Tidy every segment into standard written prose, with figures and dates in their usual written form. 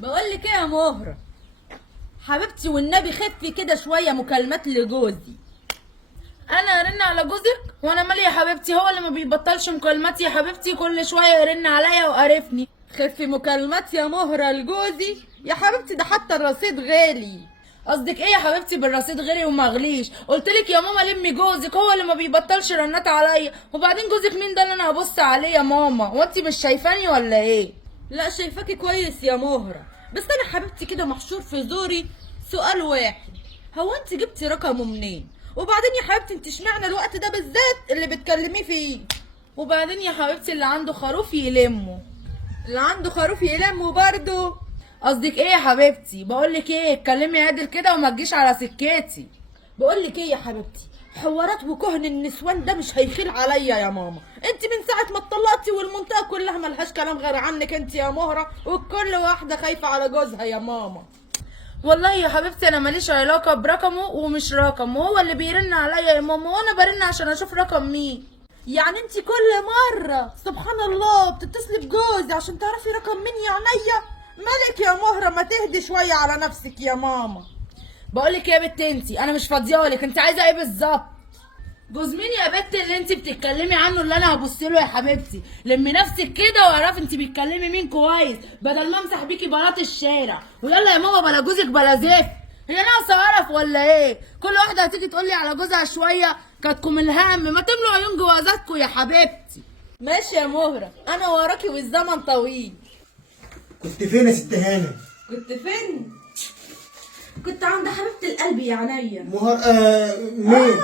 بقول لك ايه يا مهرة حبيبتي، والنبي خفي كده شويه مكالمات لجوزي. انا ارن على جوزك وانا مالي يا حبيبتي؟ هو اللي ما بيبطلش مكالمات يا حبيبتي، كل شويه يرن عليا وقرفني. خفي مكالمات يا مهرة لجوزي يا حبيبتي، ده حتى الرصيد غالي. قصدك ايه يا حبيبتي بالرصيد غالي ومغليش؟ قلتلك يا ماما لمي جوزك، هو اللي ما بيبطلش رنات عليا. وبعدين جوزك مين ده اللي انا هبص عليه يا ماما؟ وانتي مش شايفاني ولا ايه؟ لا شايفاكي كويس يا مهرة، بس انا حبيبتي كده محشور في زوري سؤال واحد. هو انت جبتي رقمه منين؟ وبعدين يا حبيبتي انت اشمعنى الوقت ده بالذات اللي بتكلميه فيه؟ وبعدين يا حبيبتي اللي عنده خروف يلمه، اللي عنده خروف يلمه برضه. قصدك ايه يا حبيبتي؟ بقولك ايه، اتكلمي عادل كده وما تجيش على سكتي. بقولك ايه يا حبيبتي، حوارات وكهن النسوان ده مش هيخيل عليا يا ماما. انت من ساعه ما اتطلقتي والمنطقه كلها ملهاش كلام غير عنك انت يا مهره، وكل واحده خايفه على جوزها يا ماما. والله يا حبيبتي انا ماليش علاقه برقمه ومش رقمه، هو اللي بيرن عليا يا ماما، وانا برن عشان اشوف رقم مين. يعني انت كل مره سبحان الله بتتصلي بجوزي عشان تعرفي رقم مين يا عينيا؟ مالك يا مهره، ما تهدي شويه على نفسك يا ماما. بقولك يا بت انتي انا مش فاضيالك، انت عايزه ايه بالظبط؟ جوز مين يا بت اللي انت بتتكلمي عنه اللي انا هبص له يا حبيبتي؟ لمي نفسك كده واعرفي انت بتكلمي مين كويس، بدل ما امسح بيكي بلاط الشارع. ويلا يا ماما بلا جوزك بلا زفت، هي ناقصه قرف ولا ايه؟ كل واحده هتيجي تقولي على جوزها شويه كاتكم الهم، ما تملوا عيون جوازاتكم يا حبيبتي. ماشي يا مهره، انا وراكي والزمن طويل. كنت فين يا ست هانم؟ كنت فين؟ كنت عند حبيبه القلب يا عينيا. مهر مين؟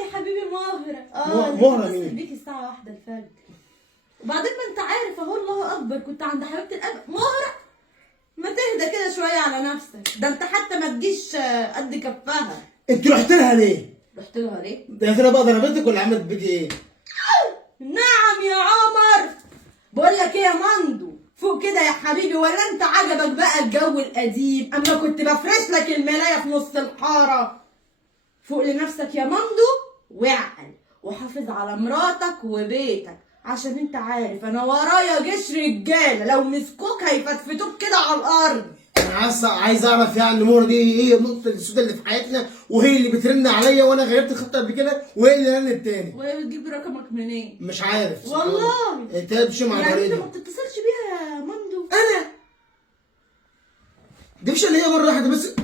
يا حبيبي مهرة. مهرة اللي مين؟ بتصل بيكي الساعة 1 الفجر. وبعدين ما انت عارف اهو، الله اكبر، كنت عند حبيبة القلب. مهرة ما تهدى كده شوية على نفسك، ده انت حتى ما تجيش قد كفها. انت رحت لها ليه؟ رحت لها ليه؟ يا ترى بقى ضربتك ولا عملت بيكي ايه؟ نعم يا عمر. بقول لك ايه يا مندو، فوق كده يا حبيبي، ولا انت عجبك بقى الجو القديم اما كنت بفرش لك الملايه في نص الحاره؟ فوق لنفسك يا مندو واعقل، وحافظ على مراتك وبيتك، عشان انت عارف انا ورايا جيش رجاله، لو مسكوك هيفتفتوك كده على الارض. انا عايز اعرف يعني مهرة دي هي النقطة السوداء اللي في حياتنا، وهي اللي بترن عليا وانا غيرت الخط قبل كده، وهي اللي رنت تاني. وهي بتجيب رقمك منين؟ مش عارف والله انت بتمشي مع يعني انت الغريبة. ما بتتصلش بيها يا مندو؟ انا دي مش اللي هي مرة واحدة بس،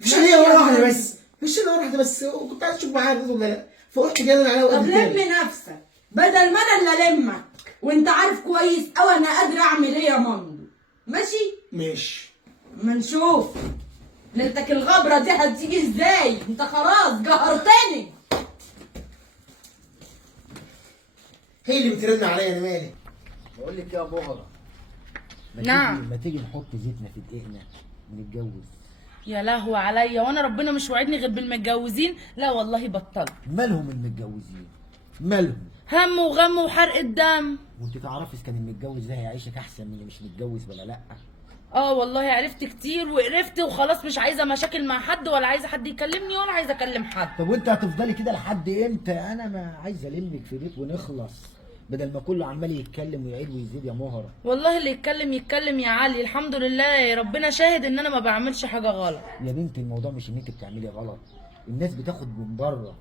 مش اللي هي مرة واحدة بس، مش اللي هي مرة واحدة بس، وكنت عايز اشوف معاها الرد ولا لا، فقلت جاي عليها طب وقت تاني. لم نفسك بدل ما انا اللي المك، وانت عارف كويس اوي انا قادره اعمل ايه يا مندو. ماشي؟ ماشي. ما نشوف ليلتك الغبره دي هتيجي ازاي، انت خلاص جهرتني. هي اللي بترن عليا، انا مالي؟ بقول لك يا بهرة، نعم. ما تيجي نحط زيتنا في دقيقنا ونتجوز. يا لهوي عليا، وانا ربنا مش وعدني غير بالمتجوزين؟ لا والله بطلت. مالهم المتجوزين؟ مالهم؟ هم وغم وحرق الدم. وانت تعرفي اذا كان المتجوز ده هيعيشك احسن من اللي مش متجوز ولا لا؟ اه والله عرفت كتير وقرفت وخلاص، مش عايزه مشاكل مع حد، ولا عايزه حد يكلمني، ولا عايزه اكلم حد. طب وانت هتفضلي كده لحد امتى؟ انا ما عايز المك في بيت ونخلص، بدل ما كله عمال يتكلم ويعيد ويزيد يا مهرة. والله اللي يتكلم يتكلم يا علي، الحمد لله يا ربنا شاهد ان انا ما بعملش حاجه غلط. يا بنتي الموضوع مش ان انت بتعملي غلط، الناس بتاخد من بره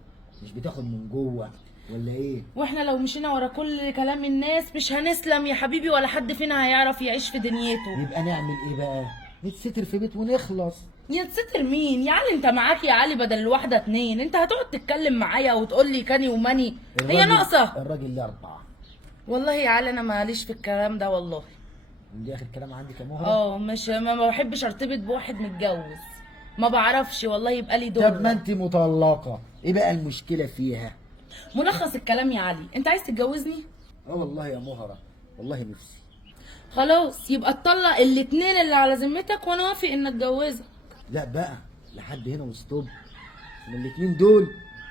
مش بتاخد من جوه، ولا ايه؟ واحنا لو مشينا ورا كل كلام الناس مش هنسلم يا حبيبي، ولا حد فينا هيعرف يعيش في دنيته. يبقى نعمل ايه بقى؟ نتستر في بيت ونخلص. ينستر مين يا علي؟ انت معاك يا علي بدل الواحده اتنين، انت هتقعد تتكلم معايا وتقول لي كاني وماني؟ هي ناقصه. الراجل ليه 4. والله يا علي انا ماليش في الكلام ده والله. دي اخر كلام عندك يا مهرة؟ مش ما بحبش ارتبط بواحد متجوز، ما بعرفش والله يبقى لي دور. طب ما انت مطلقة، ايه بقى المشكلة فيها؟ ملخص الكلام يا علي، انت عايز تتجوزني؟ اه والله يا مهرة، والله نفسي. خلاص يبقى اتطلق الاتنين اللي على ذمتك وانا وافق ان اتجوزك. لا بقى لحد هنا وستوب، من الاتنين دول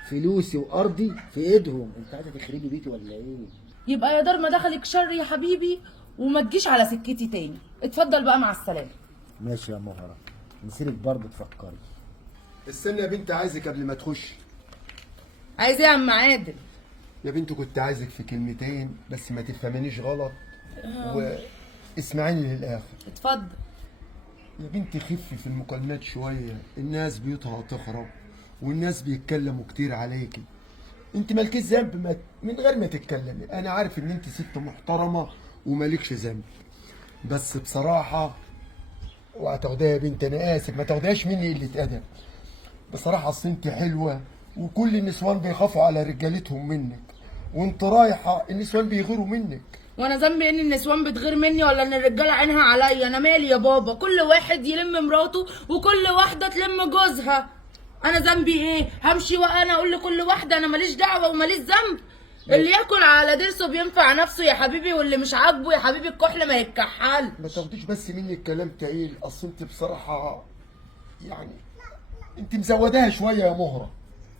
فلوسي وارضي في ايدهم، انت عايزة تخربي بيتي ولا ايه؟ يبقى يا دار ما دخلك شر يا حبيبي، وما تجيش على سكتي تاني. اتفضل بقى مع السلامه. ماشي يا مهرة، نسيبك برضه تفكري. استنى يا بنت، عايزك قبل ما تخش. عايز ايه يا عم عادل؟ يا بنت كنت عايزك في كلمتين بس ما تفهمنيش غلط واسمعيني للاخر. اتفضل. يا بنتي خفي في المكالمات شويه، الناس بيوتها هتخرب والناس بيتكلموا كتير عليكي. انت مالكيش ذنب من غير ما تتكلمي. انا عارف ان انت ست محترمه ومالكش ذنب، بس بصراحه وهتاخديها يا بنت، انا اسف ما تاخديهاش مني قله ادب. بصراحه اصل انت حلوه وكل النسوان بيخافوا على رجالتهم منك، وانت رايحه النسوان بيغيروا منك. وانا ذنبي ان النسوان بتغير مني ولا ان الرجاله عينها عليا؟ انا مالي يا بابا؟ كل واحد يلم مراته وكل واحده تلم جوزها. انا ذنبي ايه؟ همشي وانا اقول لكل واحده انا ماليش دعوه وماليش ذنب؟ اللي ياكل على ضرسه بينفع نفسه يا حبيبي، واللي مش عاجبه يا حبيبي الكحل ما يتكحل. ما تاخديش بس مني الكلام تقيل، اصل انت بصراحه يعني انت مزوداها شويه يا مهره.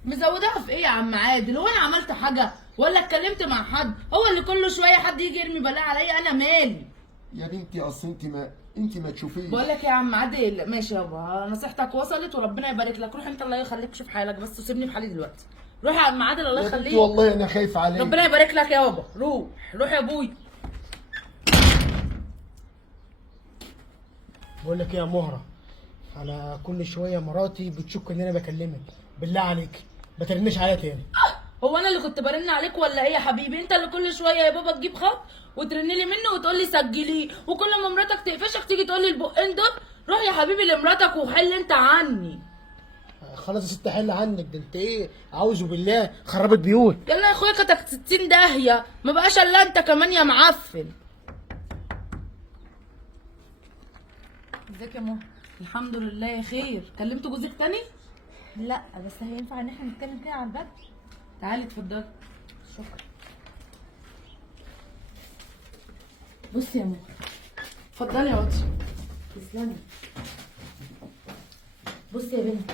مزودها في ايه يا عم عادل؟ هو انا عملت حاجه ولا اتكلمت مع حد؟ هو اللي كل شويه حد يجي يرمي بلاء عليا؟ انا مالي يا بنتي اصل انت ما تشوفيش. بقول لك يا عم عادل، ماشي يابا نصيحتك وصلت وربنا يبارك لك. روح انت الله يخليك شوف حالك بس وسيبني في حالي دلوقتي. روح يا عم عادل الله يا بنتي يخليك. والله انا خايف عليك. ربنا يبارك لك يابا. روح روح يا ابوي. بقول لك ايه يا مهره، انا كل شويه مراتي بتشك ان انا بكلمك، بالله عليك ما ترنيش عليا تاني. هو انا اللي كنت برن عليك ولا ايه يا حبيبي؟ انت اللي كل شويه يا بابا تجيب خط وترن لي منه وتقول لي سجليه، وكل ما مراتك تقفشك تيجي تقول لي البقين دول. روح يا حبيبي لمراتك وحل انت عني. خلاص يا ست حل عنك، ده انت ايه اعوذ بالله خربت بيوت. يلا يا اخويا كتك 60 داهيه، ما بقاش الا انت كمان يا معفن. ازيك يا مهر؟ الحمد لله يا خير. كلمت جوزك تاني؟ لا بس هينفع ان احنا نتكلم كده على الباب؟ تعالي اتفضلي. شكرا. بصي يا مهر. اتفضلي يا واتش. تسلمي. بصي يا بنتي،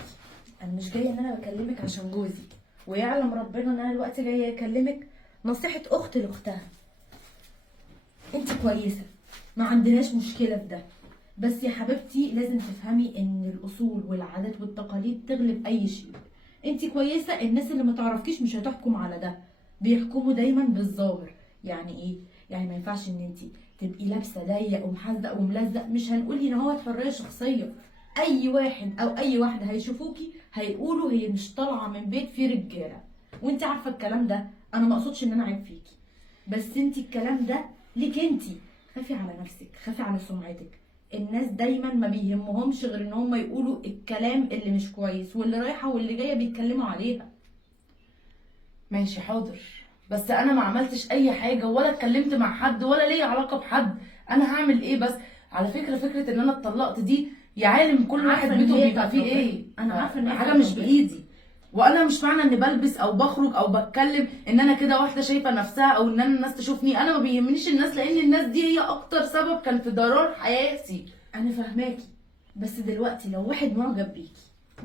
انا مش جايه ان انا بكلمك عشان جوزي، ويعلم ربنا ان انا دلوقتي جايه اكلمك نصيحه اخت لاختها. انت كويسه، ما عندناش مشكله في ده، بس يا حبيبتي لازم تفهمي ان الاصول والعادات والتقاليد تغلب اي شيء. انت كويسه، الناس اللي ما تعرفكيش مش هتحكم على ده، بيحكموا دايما بالظاهر. يعني ايه؟ يعني ما ينفعش ان انت تبقي لابسه ضيق ومحزق وملزق، مش هنقول ان هو حريه شخصيه. اي واحد او اي واحده هيشوفوكي هيقولوا هي مش طالعه من بيت فيه رجاله، وانت عارفه الكلام ده. انا ما اقصدش ان انا عيب فيكي، بس انت الكلام ده ليك انت. خافي على نفسك، خافي على سمعتك. الناس دايما ما بيهمهمش غير ان هم يقولوا الكلام اللي مش كويس، واللي رايحه واللي جايه بيتكلموا عليها. ماشي حاضر، بس انا ما عملتش اي حاجه ولا اتكلمت مع حد ولا ليا علاقه بحد. انا هعمل ايه بس؟ على فكره ان انا اتطلقت دي يا عالم كل واحد عارفة إن بيته هي بيبقى فيه ايه. أنا عارفة إن هي حاجه كانت مش ربنا. بايدي، وانا مش معنى اني بلبس او بخرج او بتكلم ان انا كده واحده شايفه نفسها او ان انا الناس تشوفني. انا ما بيهمنيش الناس، لان الناس دي هي اكتر سبب كان في ضرار حياتي. انا فاهماكي، بس دلوقتي لو واحد معجب بيكي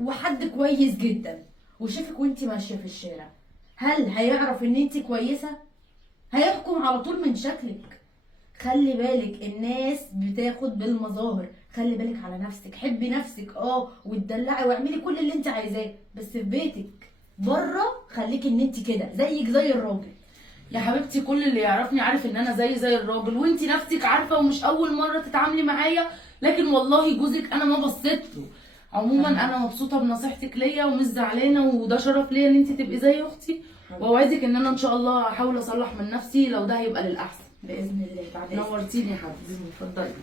وحد كويس جدا وشافك وانتي ماشيه في الشارع، هل هيعرف ان انتي كويسه؟ هيحكم على طول من شكلك. خلي بالك، الناس بتاخد بالمظاهر. خلي بالك على نفسك، حبي نفسك وتدلعي واعملي كل اللي انت عايزاه، بس في بيتك. بره خليكي ان انت كده زيك زي الراجل. يا حبيبتي كل اللي يعرفني عارف ان انا زي الراجل، وانتي نفسك عارفه ومش اول مره تتعاملي معايا، لكن والله جوزك انا ما بصيت له. عموما انا مبسوطه بنصيحتك ليا ومش زعلانه، وده شرف ليا ان انتي تبقي زي اختي، واوعدك ان انا ان شاء الله هحاول اصلح من نفسي لو ده هيبقى للاحسن. باذن الله. بعد إذنك. نورتيني يا حبيبتي، اتفضلي.